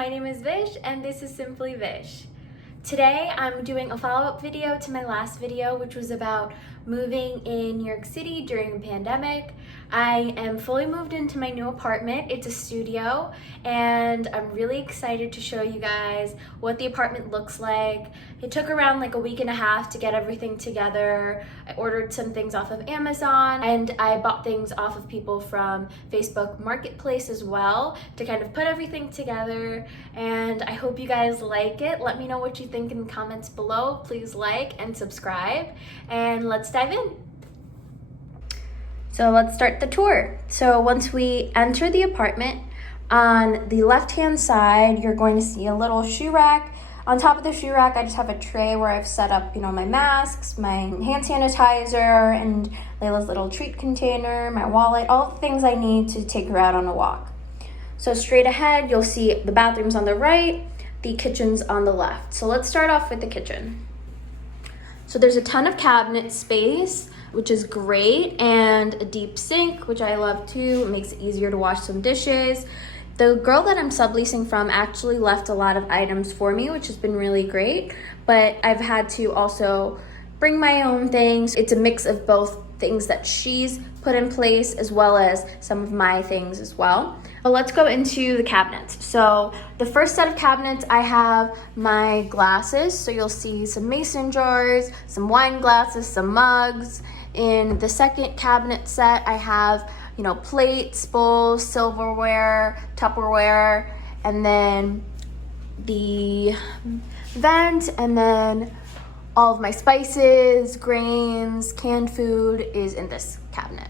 my name is Vish and this is Simply Vish. Today I'm doing a follow-up video to my last video, which was about moving in New York City during the pandemic. I am fully moved into my new apartment. It's a studio and I'm really excited to show you guys what the apartment looks like. It took around like a week and a half to get everything together. I ordered some things off of Amazon and I bought things off of people from Facebook Marketplace as well to kind of put everything together, and I hope you guys like it. Let me know what you think in the comments below. Please like and subscribe, and let's dive in. So let's start the tour. So once we enter the apartment, on the left-hand side, you're going to see a little shoe rack. On top of the shoe rack, I just have a tray where I've set up, my masks, my hand sanitizer, and Layla's little treat container, my wallet, all the things I need to take her out on a walk. So straight ahead, you'll see the bathrooms on the right, the kitchen's on the left. So let's start off with the kitchen. So there's a ton of cabinet space, which is great, and a deep sink, which I love too. It makes it easier to wash some dishes. The girl that I'm subleasing from actually left a lot of items for me, which has been really great, but I've had to also bring my own things. It's a mix of both things that she's put in place as well as some of my things as well. But let's go into the cabinets. So the first set of cabinets, I have my glasses. So you'll see some mason jars, some wine glasses, some mugs. In the second cabinet set, I have plates, bowls, silverware, Tupperware, and then the vent, and then all of my spices, grains, canned food is in this cabinet.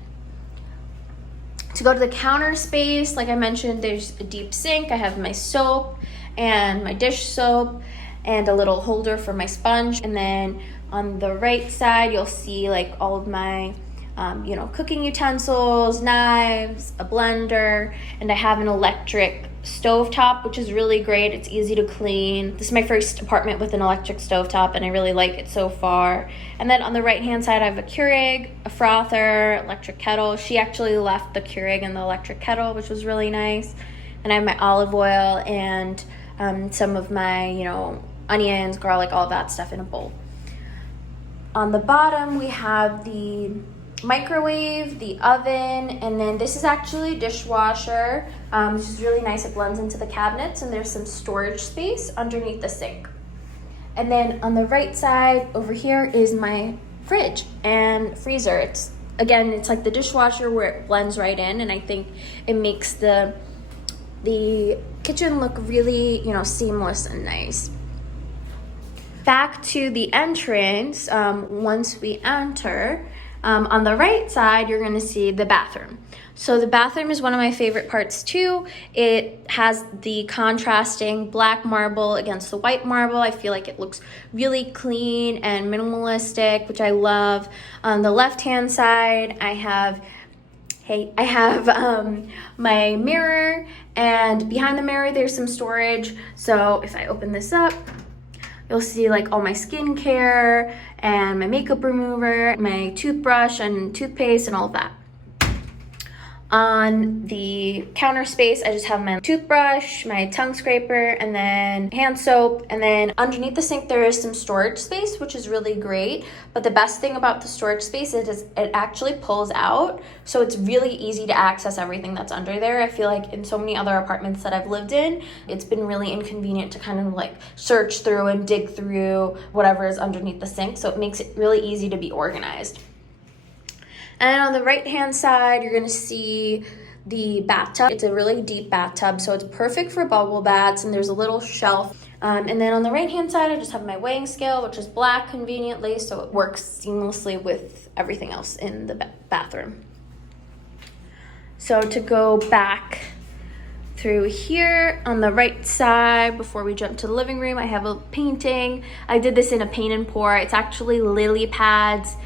To go to the counter space, like I mentioned, there's a deep sink. I have my soap and my dish soap and a little holder for my sponge. And then on the right side, you'll see like all of my cooking utensils, knives, a blender, and I have an electric stovetop, which is really great. It's easy to clean. This is my first apartment with an electric stovetop, and I really like it so far. And then on the right-hand side, I have a Keurig, a frother, electric kettle. She actually left the Keurig and the electric kettle, which was really nice. And I have my olive oil and some of my, onions, garlic, all that stuff in a bowl. On the bottom, we have the microwave, the oven, and then this is actually a dishwasher, which is really nice. It blends into the cabinets, and there's some storage space underneath the sink. And then on the right side over here is my fridge and freezer. It's like the dishwasher where it blends right in, and I think it makes the kitchen look really, seamless and nice. Back to the entrance, once we enter, on the right side, you're going to see the bathroom. So the bathroom is one of my favorite parts too. It has the contrasting black marble against the white marble. I feel like it looks really clean and minimalistic, which I love. On the left-hand side, I have my mirror, and behind the mirror, there's some storage. So if I open this up, you'll see like all my skincare and my makeup remover, my toothbrush and toothpaste and all of that. On the counter space, I just have my toothbrush, my tongue scraper, and then hand soap. And then underneath the sink, there is some storage space, which is really great. But the best thing about the storage space is it actually pulls out. So it's really easy to access everything that's under there. I feel like in so many other apartments that I've lived in, it's been really inconvenient to kind of like search through and dig through whatever is underneath the sink. So it makes it really easy to be organized. And on the right-hand side, you're gonna see the bathtub. It's a really deep bathtub, so it's perfect for bubble baths, and there's a little shelf. And then on the right-hand side, I just have my weighing scale, which is black conveniently, so it works seamlessly with everything else in the bathroom. So to go back through here, on the right side, before we jump to the living room, I have a painting. I did this in a paint and pour. It's actually lily pads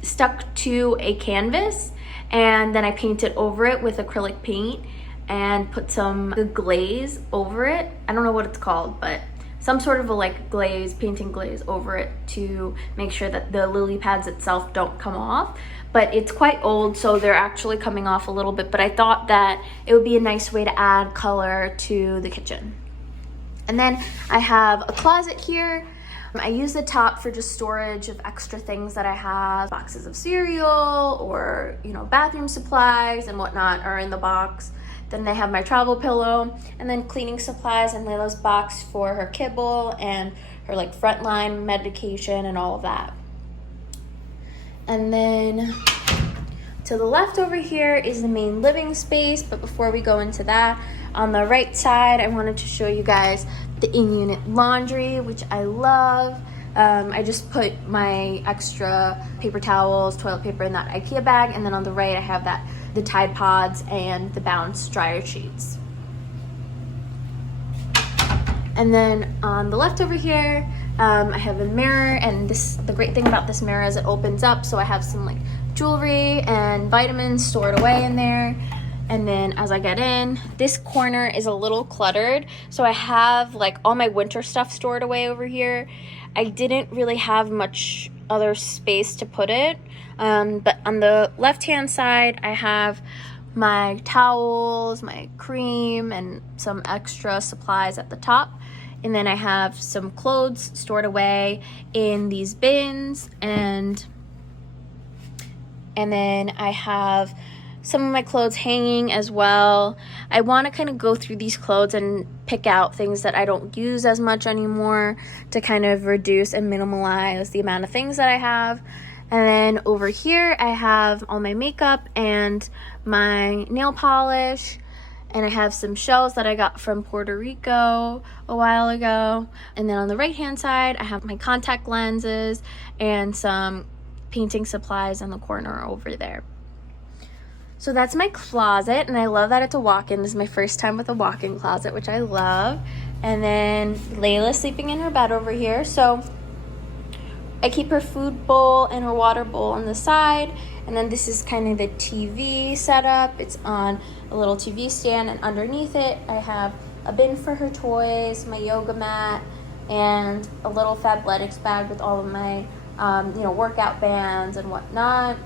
stuck to a canvas, and then I painted over it with acrylic paint and put some glaze over it. I don't know what it's called, but some sort of a glaze, painting glaze over it to make sure that the lily pads itself don't come off. But it's quite old, so they're actually coming off a little bit, but I thought that it would be a nice way to add color to the kitchen. And then I have a closet here. I use the top for just storage of extra things that I have. Boxes of cereal or, you know, bathroom supplies and whatnot are in the box. Then I have my travel pillow, and then cleaning supplies and Layla's box for her kibble and her like frontline medication and all of that. And then to the left over here is the main living space, but before we go into that, on the right side, I wanted to show you guys the in-unit laundry, which I love. I just put my extra paper towels, toilet paper in that IKEA bag, and then on the right I have the Tide Pods and the Bounce dryer sheets. And then on the left over here, I have a mirror, and the great thing about this mirror is it opens up, so I have some like jewelry and vitamins stored away in there. And then as I get in, this corner is a little cluttered, so I have like all my winter stuff stored away over here. I didn't really have much other space to put it, but on the left-hand side, I have my towels, my cream, and some extra supplies at the top. And then I have some clothes stored away in these bins, and then I have some of my clothes hanging as well. I want to kind of go through these clothes and pick out things that I don't use as much anymore to kind of reduce and minimalize the amount of things that I have. And then over here I have all my makeup and my nail polish, and I have some shells that I got from Puerto Rico a while ago. And then on the right hand side I have my contact lenses and some painting supplies in the corner over there. So that's my closet, and I love that it's a walk-in. This is my first time with a walk-in closet, which I love. And then Layla's sleeping in her bed over here, so I keep her food bowl and her water bowl on the side. And then this is kind of the TV setup. It's on a little TV stand, and underneath it I have a bin for her toys, my yoga mat, and a little Fabletics bag with all of my workout bands and whatnot.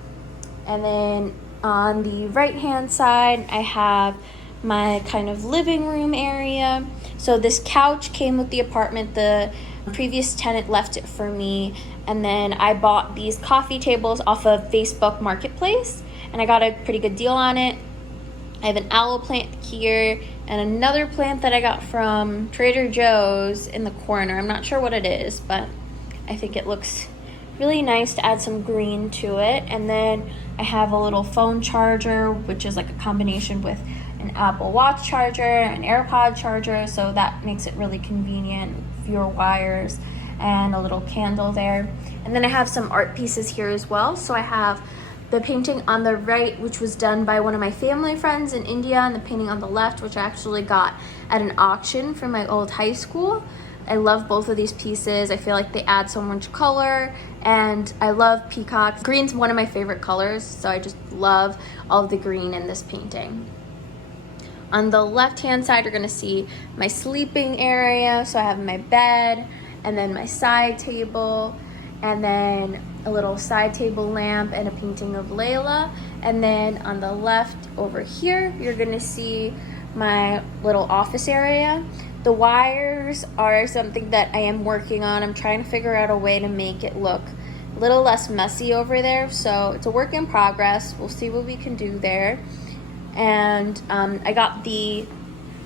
And then on the right hand side I have my kind of living room area. So this couch came with the apartment. The previous tenant left it for me, and then I bought these coffee tables off of Facebook Marketplace, and I got a pretty good deal on it. I have an aloe plant here and another plant that I got from Trader Joe's in the corner. I'm not sure what it is, but I think it looks really nice to add some green to it. And then I have a little phone charger, which is like a combination with an Apple Watch charger, an AirPod charger, so that makes it really convenient, fewer wires, and a little candle there. And then I have some art pieces here as well. So I have the painting on the right, which was done by one of my family friends in India, and the painting on the left, which I actually got at an auction from my old high school. I love both of these pieces. I feel like they add so much color, and I love peacocks. Green's one of my favorite colors, so I just love all of the green in this painting. On the left-hand side, you're gonna see my sleeping area. So I have my bed, and then my side table, and then a little side table lamp and a painting of Layla. And then on the left over here, you're gonna see my little office area. The wires are something that I am working on. I'm trying to figure out a way to make it look a little less messy over there. So it's a work in progress. We'll see what we can do there. And I got the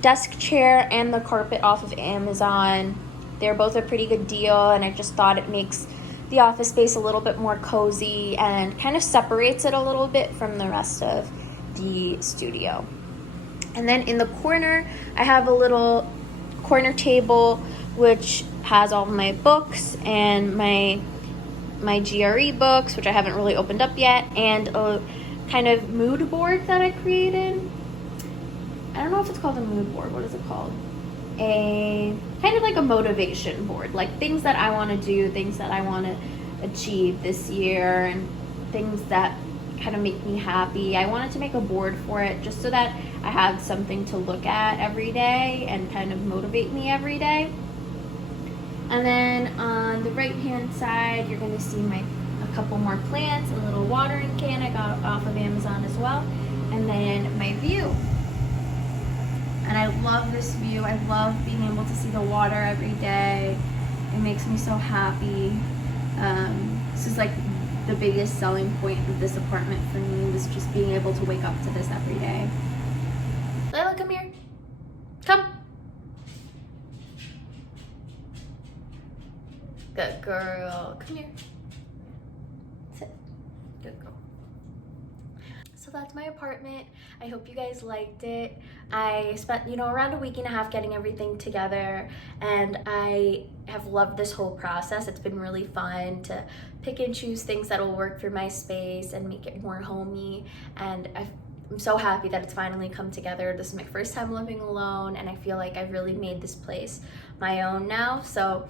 desk chair and the carpet off of Amazon. They're both a pretty good deal, and I just thought it makes the office space a little bit more cozy and kind of separates it a little bit from the rest of the studio. And then in the corner, I have a little corner table which has all my books and my GRE books, which I haven't really opened up yet, and a kind of mood board that I created. I don't know if it's called a mood board. What is it called? A kind of like a motivation board, like things that I want to do, things that I want to achieve this year, and things that kind of make me happy. I wanted to make a board for it just so that I had something to look at every day and kind of motivate me every day. And then on the right hand side, you're going to see a couple more plants, a little watering can I got off of Amazon as well, and then my view. And I love this view. I love being able to see the water every day. It makes me so happy. This is like the biggest selling point of this apartment for me, was just being able to wake up to this every day. Layla, come here. Come. Good girl. Come here. Sit. Good girl. So that's my apartment. I hope you guys liked it. I spent, around a week and a half getting everything together, and I have loved this whole process. It's been really fun to pick and choose things that will work for my space and make it more homey, and I'm so happy that it's finally come together. This is my first time living alone, and I feel like I've really made this place my own now. So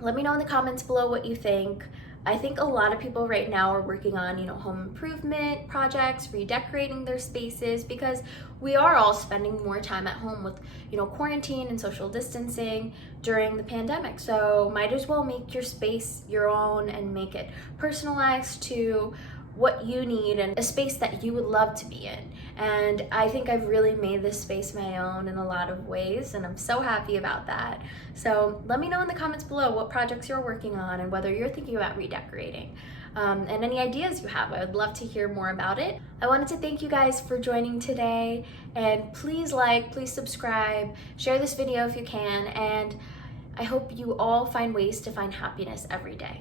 let me know in the comments below what you think. I think a lot of people right now are working on, home improvement projects, redecorating their spaces, because we are all spending more time at home with, quarantine and social distancing during the pandemic. So might as well make your space your own and make it personalized to what you need and a space that you would love to be in. And I think I've really made this space my own in a lot of ways, and I'm so happy about that. So let me know in the comments below what projects you're working on and whether you're thinking about redecorating. And any ideas you have. I would love to hear more about it. I wanted to thank you guys for joining today, and please please subscribe, share this video if you can, and I hope you all find ways to find happiness every day.